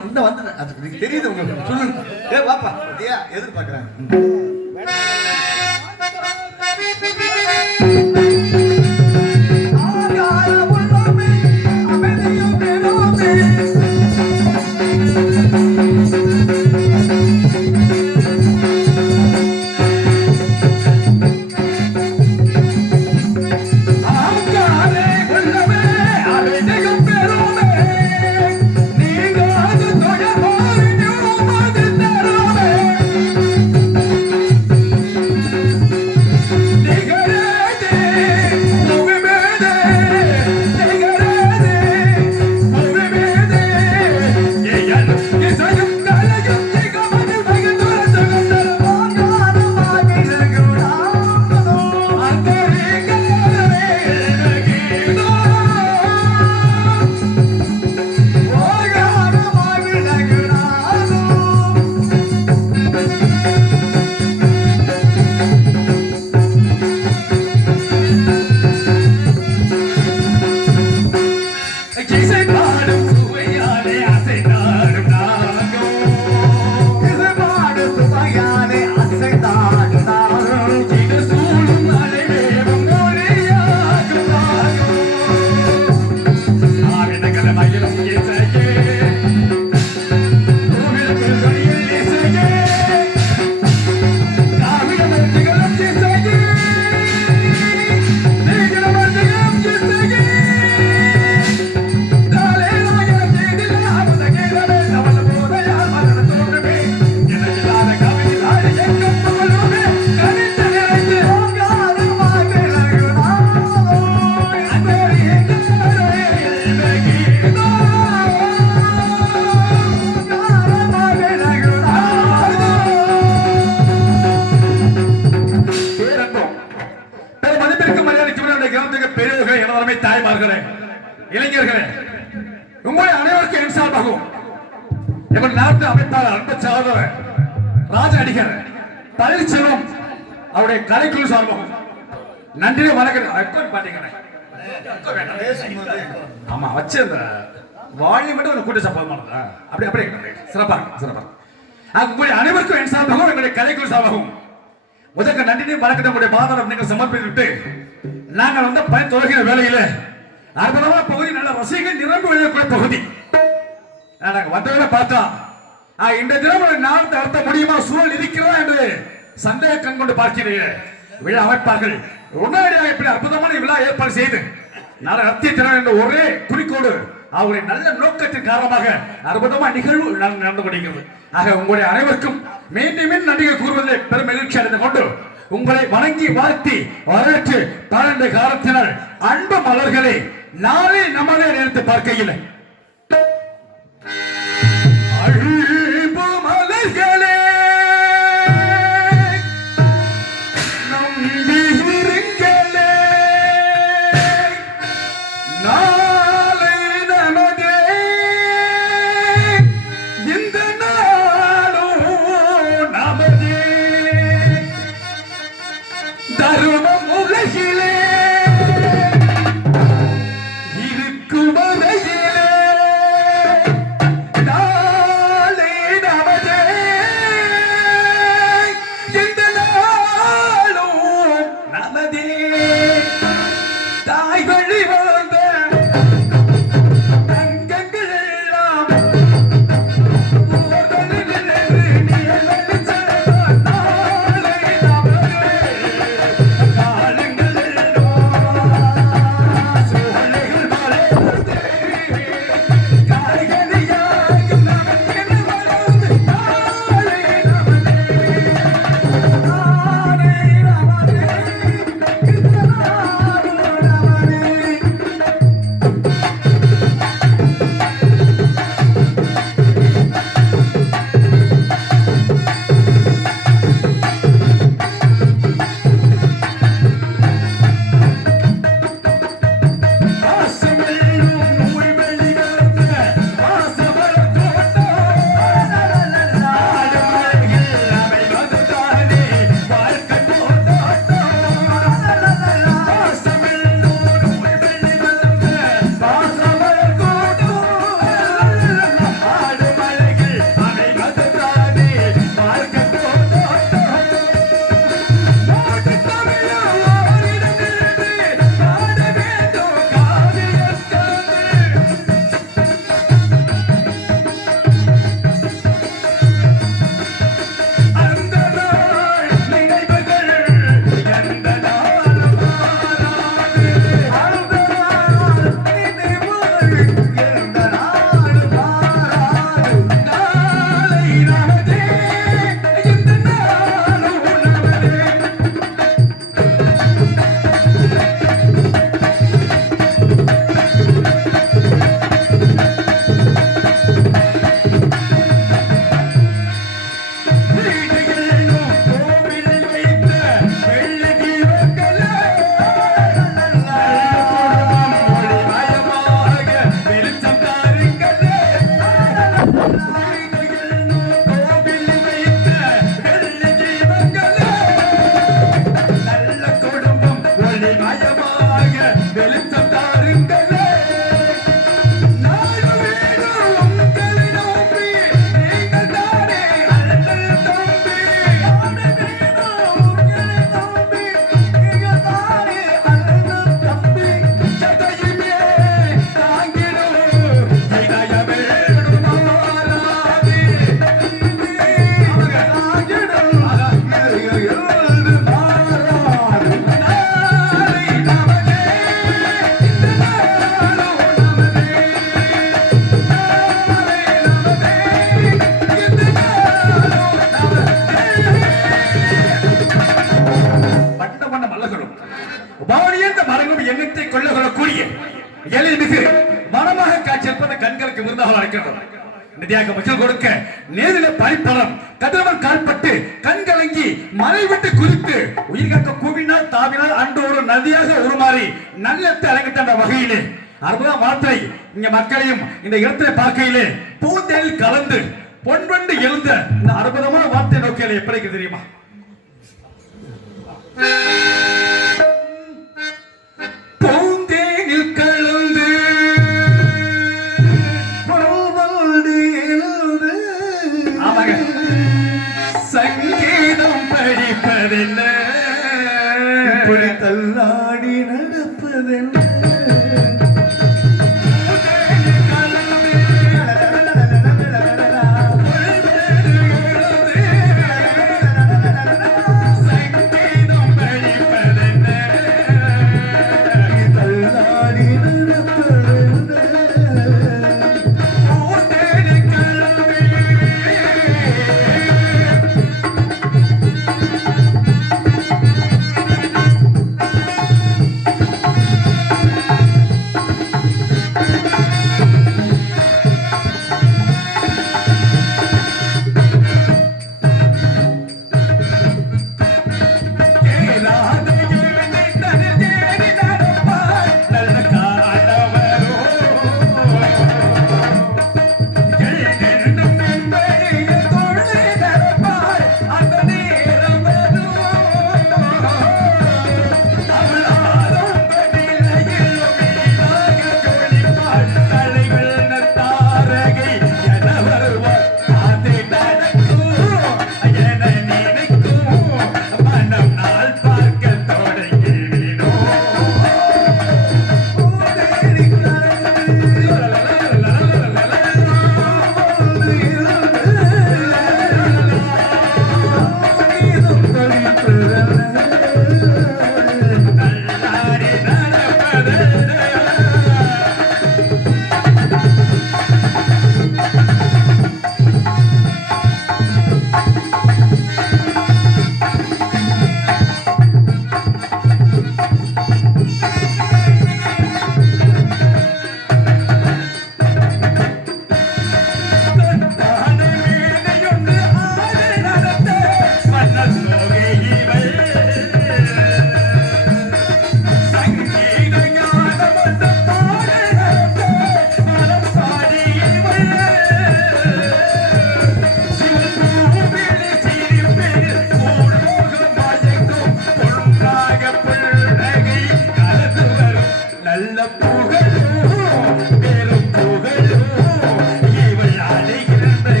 இந்த வந்து அது தெரியுது உங்களுக்கு சொல்லுங்க. ஏ வாப்பா. ஐயா அவருடைய கலைக்குழு சார்பாகவும். நன்றி வணக்கம் ரெக்கார்ட் பாத்தீங்கன்னா ஆமா வச்சு அந்த வாழி மட்டும் ஒரு கூட்ட சம்பவமானதா அப்படி அப்படி சிறப்பாக சிறப்பாக சிறப்பா உங்களுடைய அனைவருக்கும் என் சார்பாகவும் எங்களுடைய கலைக்குழு சார்பாகவும் முதற்க நன்றி வணக்கத்தை உங்களுடைய மாதவரம் நீங்கள் சமர்ப்பித்து நாங்கள் வந்து பயன் தொடர்கிற வேலையில அற்புதமான பகுதி நல்ல ரசிகர்கள் நிரம்பி விழக்கூடிய பகுதி. நாங்கள் வந்தவரை பார்த்தோம் இந்த தினம் நாள் நடத்த முடியுமா? சூழல் இருக்கிறதா என்று சந்தேக கண் கொண்டு பார்க்கிறீர்கள். விழா அமைப்பார்கள். உடனடியாக இப்படி அற்புதமான விழா ஏற்பாடு செய்து நாளை திறன் என்ற ஒரே குறிக்கோடு அவருடைய நல்ல நோக்கத்தின் காரணமாக அற்புதமான நிகழ்வு நடந்து கொண்டிருக்கிறது. ஆக உங்களுடைய அனைவருக்கும் மீண்டும் மீண்டும் நன்றிகள் கூறுவதில் பெரும் மகிழ்ச்சி அடைந்து கொண்டு உங்களை வணங்கி வாழ்த்தி வரவேற்று பன்னெண்டு காலத்தினர் அன்பு மலர்களை நாளை நமதே நேரத்தை பார்க்கையில் அதுவும் எண்ணத்தை கொள்ள கொள்ளக்கூடிய எழில்மிகு மனமாக காட்சியற்பது கண்களுக்கு விருந்தாக அழைக்கிறோம் நிதியாக முச்சல் கொடுக்க நேரில பனிப்பழம் கதிரவன் கால்பட்டு கண்கலங்கி மலை விட்டு குறித்து உயிர்காக்க கூவினால் தாவினால் அன்று ஒரு நதியாக உருமாறி நல்லத்தை அலங்கத்தண்ட வகையிலே அற்புத வார்த்தை இங்க மக்களையும் இந்த இடத்தை பார்க்கையிலே பூந்தேல் கலந்து பொன்வண்டு எழுந்த இந்த அற்புதமான வார்த்தை நோக்கியில எப்படி தெரியுமா? படிப்பதென்ன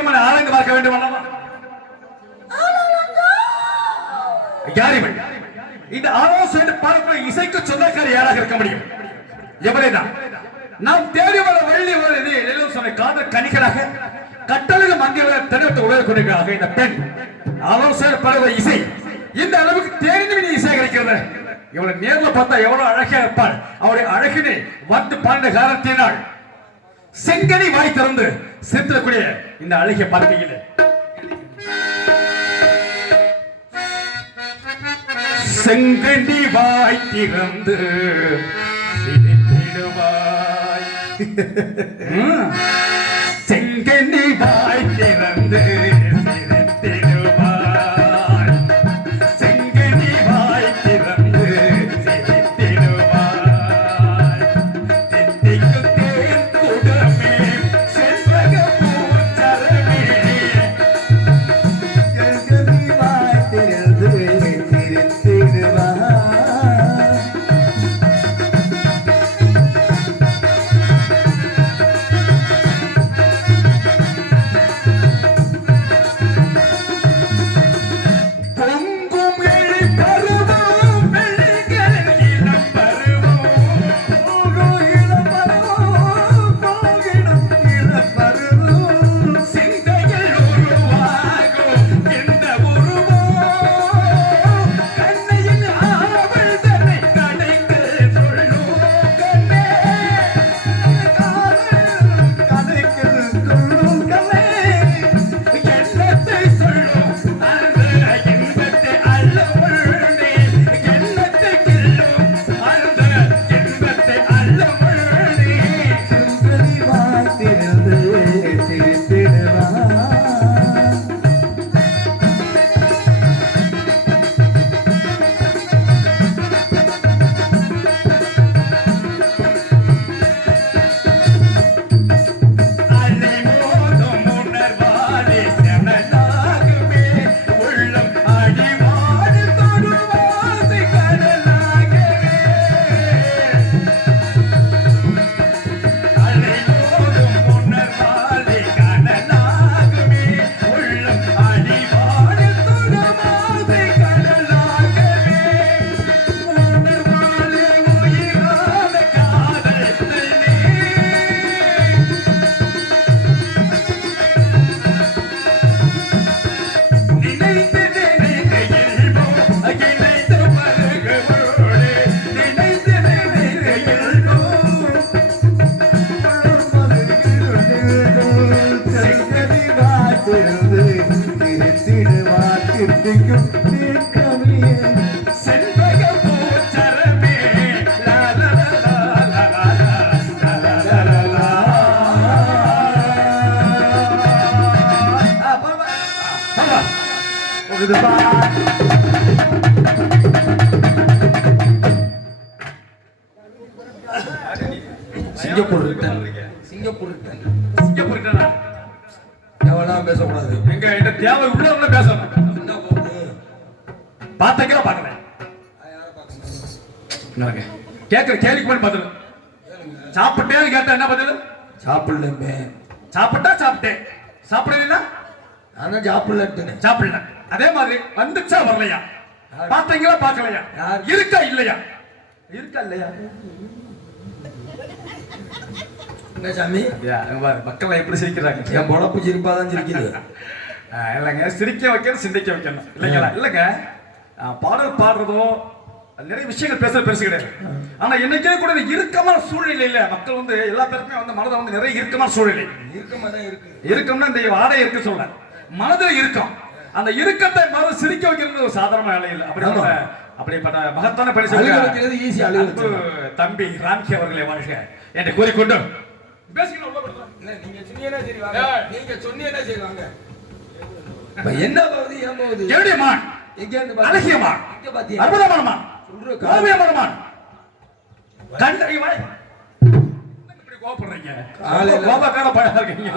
ஏதோ சத்த கேமரா ஆராய்ந்து பார்க்க வேண்டும் அல்லவா? யார் இவள் இந்த ஆலோசனை பார்க்கிற இசைக்கு சொந்தக்காரி யாராக இருக்க முடியும்? எவரேதான் நாம் தேடி வர வள்ளி வருது சொன்ன காதல் கனிகளாக கட்டளையில் மங்கிய தெரிவித்து உலக கொண்டிருக்கிறார்கள் இந்த பெண் ஆலோசனை பருவ இசை. இந்த அளவுக்கு தேர்ந்து நீ கிடைக்கிறது இவளை நேரில் பார்த்தா எவ்வளவு அழகா இருப்பாள். அவருடைய அழகினை வந்து பாண்ட காலத்தினாள் செங்கனி வாய் திறந்து சிரித்திடக்கூடிய இந்த அழகிய பார்க்கையில் செங்கனி வாய் திறந்து சிரித்திடுவாய். செங்கனி வாய் Singapore return Singapore return Singapore எவனா பேசக்கூடாது. எங்க இந்த தேவை உள்ளவங்கள பேசணும். என்ன போகுது பார்த்தீங்களா பார்க்கல என்னங்க கேட்குற கேள்விக்கு போய் பதில். சாப்பிட்டேன்னு கேட்டா என்ன பதில்? சாப்பிடலமே. சாப்பிட்டா சாப்பிட்டேன். சாப்பிடலைன்னா? நான் சாப்பிடலட்டுன்னு சாப்பிடல. அதே மாதிரி வந்துச்சா வரலையா? பார்த்தீங்களா பார்க்கலையா? இருக்கா இல்லையா? இருக்கா இல்லையா? என்ன சாமி? மக்கள் எப்படி சிரிக்கிறாங்க? என் பொழப்பு சிரிப்பா தான் சிரிக்குது. இல்லைங்க சிரிக்க வைக்கணும் சிந்திக்க வைக்கணும். இல்லைங்களா? இல்லைங்க பாடல் பாடுறதோ அது நிறைய விஷயங்கள் பேசுறது பெருசு கிடையாது. ஆனா என்னைக்கே கூட இறுக்கமான சூழ்நிலையில மக்கள் வந்து எல்லா பேருக்குமே வந்து மனதை வந்து நிறைய இறுக்கமான சூழ்நிலை. இருக்கமா தான் இருக்கு. இருக்கம்னா இந்த வாடகை இருக்கு சொல்ல மனதில் இருக்கும் அந்த இறுக்கத்தை மனதை சிரிக்க வைக்கிறது ஒரு சாதாரண வேலை இல்லை. அப்படிப்பட்ட அப்படிப்பட்ட மகத்தான பரிசு தம்பி ராம்கி அவர்களை வாழ்க. என்று கூறிக்கொண்டு என்ன போகுது ஏன் போகுது? என்னுடைய மான். அழகிய மான். அற்புதமான மான். காவியமான மான். கண்டறிவாய் கோபப்படுறீங்க கோபக்கார பழம் இருக்கீங்க.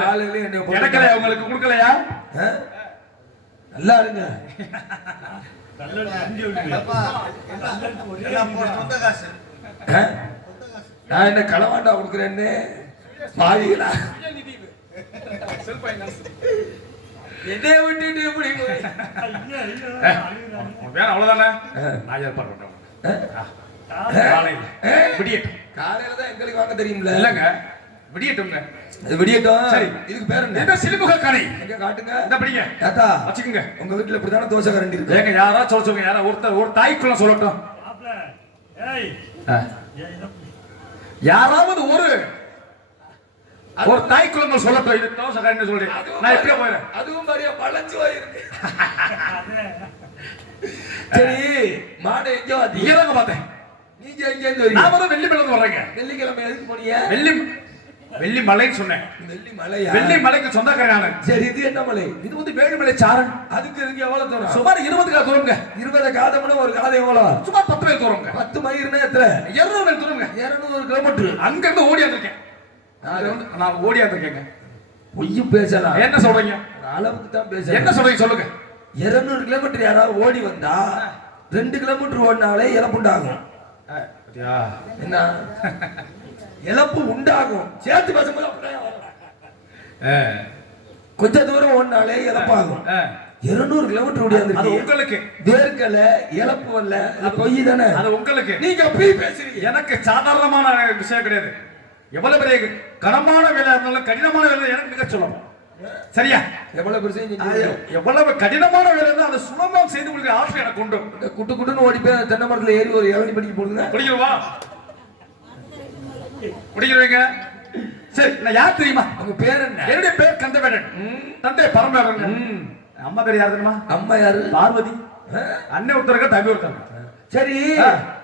கிடைக்கலையா உங்களுக்கு கொடுக்கலையா? நல்லா இருங்க. நான் என்ன களவாண்டா கொடுக்குறேன்னு? பாவிகளா என்னைய விட்டுட்டு எப்படி போய்- வேற அவ்வளவுதானே. நான் ஏற்பாடு பண்றேன்? காலையில். விடியட்டும். காலையில தான் எங்களுக்கு வாங்க தெரியும்ல. இல்லங்க. விடியட்டும்ங்க. இது விடியட்டும். சரி. இதுக்கு பேர் என்ன? சிலிமுக கடை எங்க காட்டுங்க. இந்த படிங்க. தாத்தா வச்சுக்கோங்க. உங்க வீட்டுல இப்படித்தானே தோசை கரண்டி இருக்கு? ஏங்க யாரா சொல்ல சொல்லுங்க. யாரா ஒருத்தர் ஒரு தாய்க்குள்ள சொல்லட்டும். ஏய். யாராவது ஒரு ஒரு தாய் குழந்தை சொல்லட்டும் இது தோசை காரின்னு சொல்லி. நான் எப்படியோ போயிடுறேன் அதுவும் மாதிரியா வளைஞ்சு போயிருக்கு. அதே. சரி மாடு எங்க வாத்தி இங்கே தாங்க பார்த்தேன். நீங்க எங்க இருந்து வரீங்க. நான் வந்து வெள்ளி மேலே வர்றேங்க. வெள்ளிக்கிழமை எதுக்கு போனீங்க? வெள்ளி வெள்ளி மலைன்னு சொன்னேன். வெள்ளி மலையா? வெள்ளி மலைக்கு சொந்தக்காரன் சரி இது என்ன மலை? இது வந்து வேலுமலை சாரன். அதுக்கு இதுக்கு எவ்வளவு தூரம்? சுமார் இருபது கால தூரங்க இருபது காதம்னா ஒரு காதை எவ்வளவு? சுமார் பத்து பேர் தூரங்க பத்து மயிர்னா எத்தனை? இருநூறு பேர் தூரங்க இருநூறு கிலோமீட்டர் அங்க இருந்து ஓடி வந்திருக்கேன். நான் ஓடி வந்திருக்கேங்க பொய்யும் பேசலாம் என்ன சொல்றீங்க? அளவுக்கு தான் என்ன பேசலாம் சொல்றீங்க சொல்லுங்க. இருநூறு கிலோமீட்டர் யாராவது ஓடி வந்தா ரெண்டு கிலோமீட்டர் ஓடினாலே இழப்புண்டாகும். பாத்தியா? என்ன? இழப்பு உண்டாகும். சேர்த்து பேசும்போது கொஞ்ச தூரம் ஓடினாலே இழப்பாகும். இருநூறு கிலோமீட்டர் அது ஓடியாந்து உங்களுக்கு. வேர்க்கல இழப்பு வரல அது பொய் தானே அது உங்களுக்கு. நீங்க அப்படி பேசுறீங்க. எனக்கு சாதாரணமான விஷயம் கிடையாது. எவ்வளவு பெரிய கனமான வேலை இருந்தாலும் கடினமான வேலை எனக்கு மிக சுலபம். சரியா? எவ்வளவு எவ்வளவு கடினமான வேலை இருந்தால் அதை சுலபம் செய்து கொடுக்கிற ஆசை எனக்கு உண்டு. குட்டு குட்டுன்னு ஓடி போய் தென்னை மரத்துல ஏறி ஒரு இளநி படிக்க போடுங்க குடிக்கிறவா குடிக்கிறவங்க சரி நான் யார் தெரியுமா? உங்க பேர் என்ன? என்னுடைய பேர் கந்தவேடன். தந்தை பரமேவரன் ம். அம்மா பேர் யார் தெரியுமா? அம்மா யாரு? பார்வதி? அண்ணன் ஒருத்தருக்கு தம்பி ஒருத்தருக்கு சரி.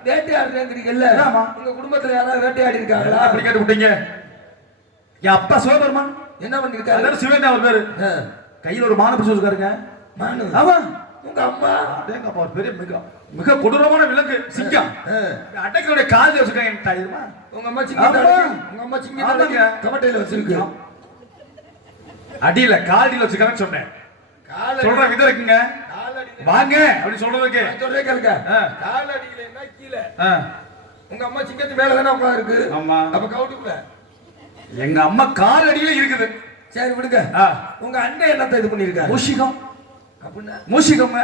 ஆமா. உங்க குடும்பத்துல யாராவது வேட்டையாடி இருக்காங்களா அப்படி கேட்டு விட்டீங்க? என் அப்பா சிவபெருமான். என்ன பண்ணிருக்காரு? சிவன் அவர் பேரு. கையில் ஒரு மான பிடிச்சு வச்சிருக்காருங்க. மானு? ஆமா. உங்க அம்மா? அடேங்கப்பா, ஒரு பெரிய மிக மிக கொடூரமான விலங்கு சிங்கம். ஆ. அட்டைகளுடைய கால் வச்சிருக்காங்க எனக்கு தெரியுமா? உங்க அம்மா சிங்க ஆமா. உங்க அம்மா சிங்க ஆமாங்க. கமட்டையில வச்சிருக்கு. அடியில காலடியில வச்சிருக்காங்கன்னு சொன்னேன். கால சொல்ற விதம் இருக்குங்க. வாங்க அப்படி சொல்றதுக்கு. நான் சொல்றேன் கேளுங்க. ஆ. காலடியில என்ன கீழே? உங்க அம்மா சிங்கத்து மேல தானே உட்கார்ந்து இருக்கு. ஆமா. அப்ப கவுட்டுக்குள்ள எங்க அம்மா கால் அடியில இருக்குது. சரி விடுங்க. உங்க அண்ணன் என்னத்த இது பண்ணிருக்காரு மூஷிகம். அப்படின்னா? மூஷிகம்ங்க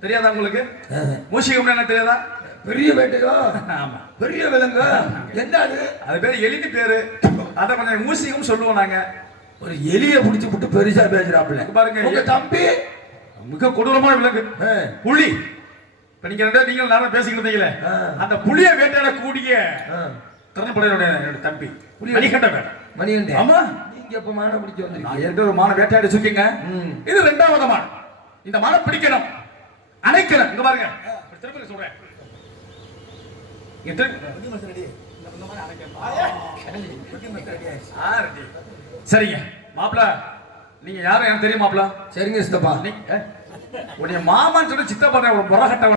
தெரியாதா உங்களுக்கு? ஆ. மூஷிகம்னா என்ன தெரியாதா? பெரிய வேட்டையோ? ஆமா. பெரிய விலங்கு? என்ன அது அது பேரு எலினி பேரு. அத கொஞ்சம் மூஷிகம் சொல்லுவோம் நாங்க. ஒரு எலிய புடிச்சு புட்டு பெருசா பேசுறாப்புல. பாருங்க. உங்க தம்பி மிக கொடூரமான விலங்கு. ஆ. புலி. இப்ப நீங்க ரெண்டு நீங்க நேரம் பேசிக்கிட்டு இருந்தீங்களே ஆ. அந்த புலியை வேட்டையாடக்கூடிய ஆ. திறனப்படையோட என்னோட தம்பி. புலி மணிகண்ட வேட்டை மணிகண்டே ஆமா. நீங்க எப்ப மான பிடிக்க ஏற்கனவே ஒரு மான வேட்டையாடி ம். இது ரெண்டாவது மான். இந்த மானை பிடிக்கணும். அணைக்கணும். இங்க பாருங்க. திரும்ப சொல்றேன். ஆ, ready. சரிங்க. மாப்பிள நீங்க யாரும் எனக்கு தெரியும் மாப்பிள சரிங்க சித்தப்பா. நீ உன்னைய மாமான்னு சொல்லி சித்தப்பா ஒரு முறகட்ட